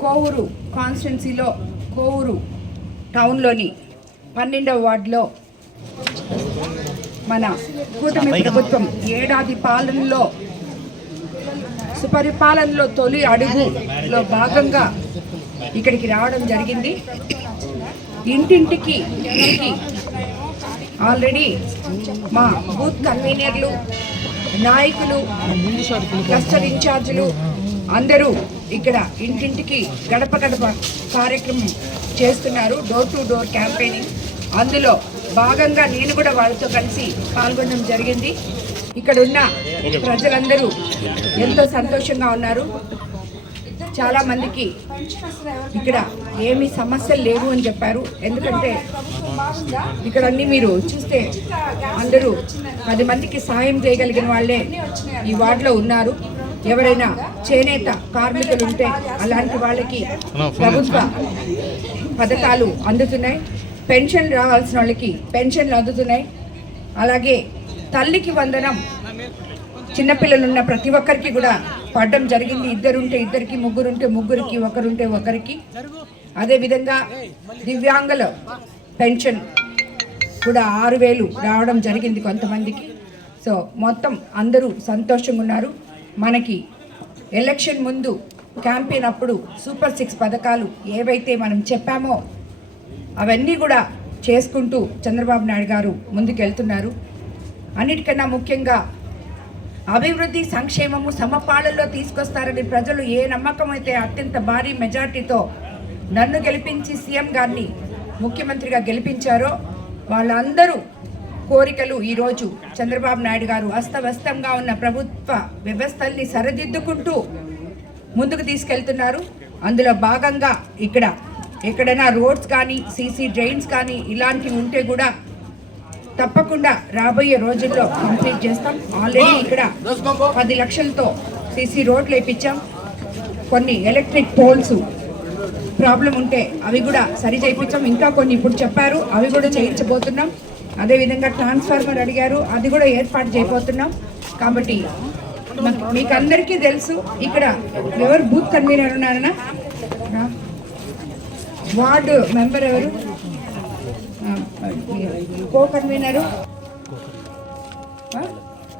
కోవూరు కాన్స్టిట్యున్సీలో కోవూరు టౌన్లోని పన్నెండవ వార్డులో మన కూటమి ప్రభుత్వం ఏడాది పాలనలో సుపరిపాలనలో తొలి అడుగులో భాగంగా ఇక్కడికి రావడం జరిగింది. ఇంటింటికి ఆల్రెడీ మా బూత్ కన్వీనర్లు నాయకులు క్లస్టర్ ఇన్ఛార్జీలు అందరూ ఇక్కడ ఇంటింటికి గడప గడప కార్యక్రమం చేస్తున్నారు. డోర్ టు డోర్ క్యాంపెయినింగ్ అందులో భాగంగా నేను కూడా వాళ్ళతో కలిసి పాల్గొనడం జరిగింది. ఇక్కడ ఉన్న ప్రజలందరూ ఎంతో సంతోషంగా ఉన్నారు. చాలా మందికి ఇక్కడ ఏమీ సమస్యలు లేవు అని చెప్పారు. ఎందుకంటే ఇక్కడ అన్ని మీరు చూస్తే అందరూ పది మందికి సాయం చేయగలిగిన వాళ్ళే ఈ వార్డులో ఉన్నారు. ఎవరైనా చేనేత కార్మికులు ఉంటే అలాంటి వాళ్ళకి ప్రభుత్వ పథకాలు అందుతున్నాయి. పెన్షన్ రావాల్సిన వాళ్ళకి పెన్షన్లు అందుతున్నాయి. అలాగే తల్లికి వందనం. చిన్నపిల్లలు ఉన్న ప్రతి ఒక్కరికి కూడా పడడం జరిగింది. ఇద్దరుంటే ఇద్దరికి ముగ్గురుంటే ముగ్గురికి ఒకరుంటే ఒకరికి. అదేవిధంగా దివ్యాంగుల పెన్షన్ కూడా ఆరు వేలు రావడం జరిగింది కొంతమందికి. సో మొత్తం అందరూ సంతోషంగా ఉన్నారు. మనకి ఎలక్షన్ ముందు క్యాంపెయిన్ అప్పుడు సూపర్ సిక్స్ పథకాలు ఏవైతే మనం చెప్పామో అవన్నీ కూడా చేసుకుంటూ చంద్రబాబు నాయుడు గారు ముందుకెళ్తున్నారు. అన్నిటికన్నా ముఖ్యంగా అభివృద్ధి సంక్షేమము సమపాళల్లో తీసుకొస్తారని ప్రజలు ఏ నమ్మకం అయితే అత్యంత భారీ మెజార్టీతో నన్ను గెలిపించి సీఎం గారిని ముఖ్యమంత్రిగా గెలిపించారో వాళ్ళందరూ కోరికలు ఈరోజు చంద్రబాబు నాయుడు గారు అస్తవ్యస్తంగా ఉన్న ప్రభుత్వ వ్యవస్థల్ని సరిదిద్దుకుంటూ ముందుకు తీసుకెళ్తున్నారు. అందులో భాగంగా ఇక్కడ ఎక్కడైనా రోడ్స్ కానీ సీసీ డ్రైన్స్ కానీ ఇలాంటివి ఉంటే కూడా తప్పకుండా రాబోయే రోజుల్లో కంప్లీట్ చేస్తాం. ఆల్రెడీ ఇక్కడ పది లక్షలతో సీసీ రోడ్లు వేయించాం కొన్ని ఎలక్ట్రిక్ పోల్స్ ప్రాబ్లం ఉంటే అవి కూడా సరి చేయించాం. ఇంకా కొన్ని ఇప్పుడు చెప్పారు. అవి కూడా చేయించబోతున్నాం. అదేవిధంగా ట్రాన్స్ఫార్మర్ అడిగారు. అది కూడా ఏర్పాటు చేయబోతున్నాం. కాబట్టి మీకు అందరికీ తెలుసు ఇక్కడ ఎవరు బూత్ కన్వీనర్ ఉన్నారనా? వార్డు మెంబర్ ఎవరు? కో కన్వీనరు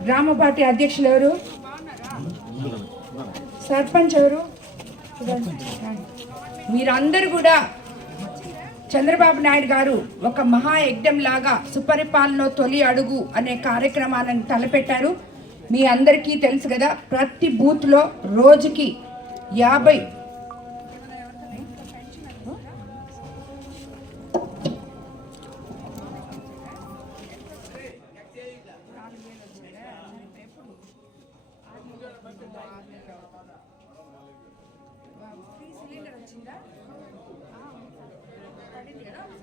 గ్రామ పార్టీ అధ్యక్షులు ఎవరు? సర్పంచ్ ఎవరు? మీరందరూ కూడా చంద్రబాబు నాయుడు గారు ఒక మహాయజ్ఞం లాగా సుపరిపాలన తొలి అడుగు అనే కార్యక్రమాలను తలపెట్టారు. మీ అందరికీ తెలుసు కదా ప్రతి బూత్లో రోజుకి యాభై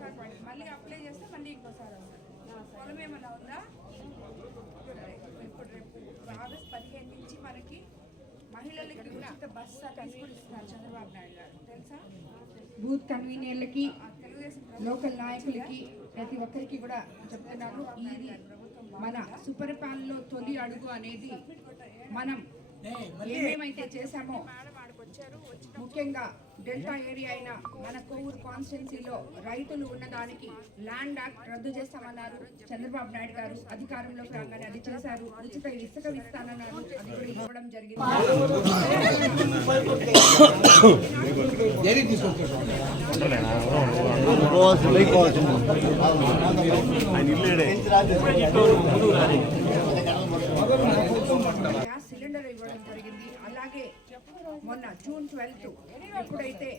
ఒకసారి పడింది మళ్ళీ అప్లై చేస్తే మళ్ళీ ఇంకోసారి పొలం ఏమైనా ఉందా? ఇప్పుడు రేపు ఆగస్ట్ పదిహేను నుంచి మనకి మహిళలకి ఉచిత బస్ ఇస్తున్నారు చంద్రబాబు నాయుడు గారు. తెలుసా? బూత్ కన్వీనర్లకి లోకల్ నాయకులకి ప్రతి ఒక్కరికి కూడా చెప్తున్నాను ఇది మన సుపరిపాలనలో తొలి అడుగు అనేది మనం ఏమేమైతే చేశామో ముఖ్యంగా డెల్టా ఏరియా అయిన మన కోవూరు కాన్స్టిట్యున్సీలో రైతులు ఉన్నదానికి ల్యాండ్ యాక్ట్ రద్దు చేస్తామన్నారు. చంద్రబాబు నాయుడు గారు అధికారంలోకి రాగానే అది చేశారు. ఉచిత ఇసుక ఇస్తానన్నారు అది కూడా ఇవ్వడం జరిగింది. ఇవ్వడం జరిగింది. అలాగే మొన్న జూన్ ట్వెల్త్ ఎప్పుడైతే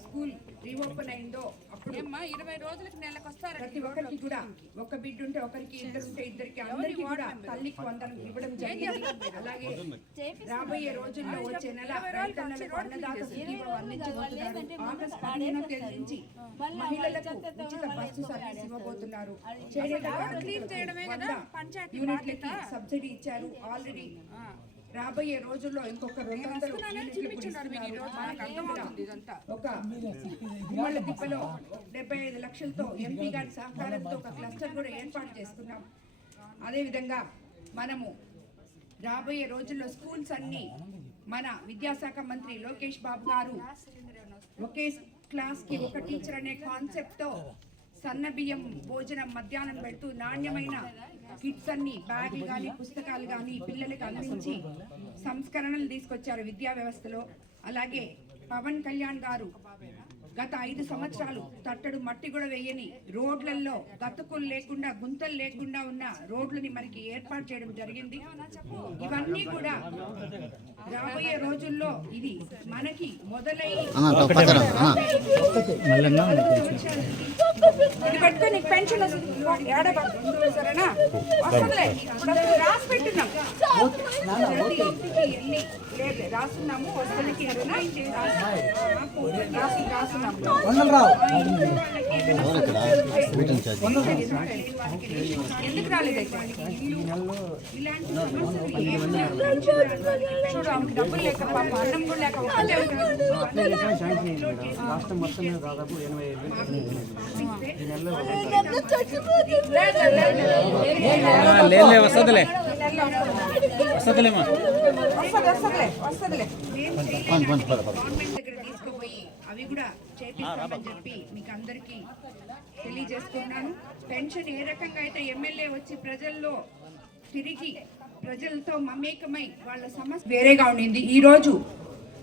స్కూల్ రీఓపెన్ అయిందో అప్పుడు ఇరవై రోజులకి నెలకు వస్తారు ప్రతి ఒక్కరికి కూడా ఒక బిడ్డ ఉంటే ఒకరికి ఇద్దరు ఉంటే ఇద్దరికి అందరికి కూడా తల్లికి వందనం ఇవ్వడం జరిగింది. అలాగే రాబోయే రోజుల్లో వచ్చే నెల అన్నదాత సుఖీభావం అందించబోతున్నారు ఆగస్ట్ పదిహేనో తేదీ నుంచి మహిళలకు ఉచిత బస్సు సర్వీస్ ఇవ్వబోతున్నారు. యూనిట్లకి సబ్సిడీ ఇచ్చారు ఆల్రెడీ. రాబోయే రోజుల్లో ఇంకొక రెండు వందలు ఒక గుమ్మళ్ళ తిప్పలో డెబ్బై ఐదు లక్షలతో ఎంపీ గారి సహకారంతో ఒక క్లస్టర్ కూడా ఏర్పాటు చేసుకున్నాం. అదేవిధంగా మనము రాబోయే రోజుల్లో స్కూల్స్ అన్ని మన విద్యాశాఖ మంత్రి లోకేష్ బాబు గారు ఒకే క్లాస్కి ఒక టీచర్ అనే కాన్సెప్ట్తో సన్న బియ్యం భోజనం మధ్యాహ్నం పెడుతూ నాణ్యమైన కిట్స్ అన్ని బ్యాగులు కానీ పుస్తకాలు కానీ పిల్లలకు అందించి సంస్కరణలు తీసుకొచ్చారు విద్యా వ్యవస్థలో. అలాగే పవన్ కళ్యాణ్ గారు గత ఐదు సంవత్సరాలు తట్టడు మట్టి కూడా వేయని రోడ్లలో గతుకులు లేకుండా గుంతలు లేకుండా ఉన్న రోడ్లని మనకి ఏర్పాటు చేయడం జరిగింది. ఇవన్నీ కూడా రాబోయే రోజుల్లో ఇది మనకి మొదలై ఇది పెట్టుకో నీకు పెన్షన్ వస్తుంది. ఏడ పడుతుంది సరేనా? వస్తుందిలే. ఇప్పుడు అది రాసి పెట్టున్నాం. ప్రతి ఇంటికి వెళ్ళి లేదు. రాస్తున్నాము. వస్తుంది రాసి రాస్తున్నాము. ఎందుకు రాలేదైతే ఇలాంటి సమస్యలు ఏం లేవు. చూడు ఆమెకు డబ్బులు లేక పాపం అన్నం కూడా లేక ఒకటే రాష్ట్రం మొత్తం దాదాపు ఎనభై లేదులే వస్తుందిలే వస్తుందిలేమా గవర్నమెంట్ దగ్గర తీసుకుపోయి అవి కూడా చేపిస్తామని చెప్పి మీకు అందరికీ తెలియజేసుకున్నాను. పెన్షన్ ఏ రకంగా అయితే ఎమ్మెల్యే వచ్చి ప్రజల్లో తిరిగి ప్రజలతో మమేకమై వాళ్ళ సమస్య వేరేగా ఉండింది. ఈ రోజు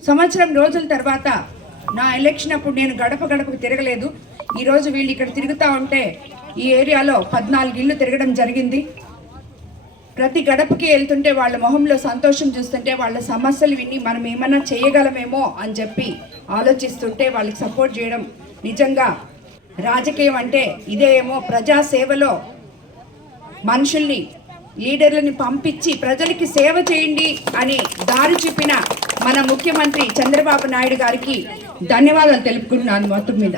సంవత్సరం రోజుల తర్వాత నా ఎలక్షన్ అప్పుడు నేను గడప గడపకు తిరగలేదు. ఈరోజు వీళ్ళు ఇక్కడ తిరుగుతూ ఉంటే ఈ ఏరియాలో పద్నాలుగు ఇళ్ళు తిరగడం జరిగింది. ప్రతి గడపకి వెళ్తుంటే వాళ్ళ మొహంలో సంతోషం చూస్తుంటే వాళ్ళ సమస్యలు విని మనం ఏమైనా చేయగలమేమో అని చెప్పి ఆలోచిస్తుంటే వాళ్ళకి సపోర్ట్ చేయడం నిజంగా రాజకీయం అంటే ఇదే ఏమో ప్రజాసేవలో మనుషుల్ని లీడర్లని పంపించి ప్రజలకి సేవ చేయండి అని దారి చూపిన మన ముఖ్యమంత్రి చంద్రబాబు నాయుడు గారికి ధన్యవాదాలు తెలుపుకుంటున్నాను మొత్తం మీద.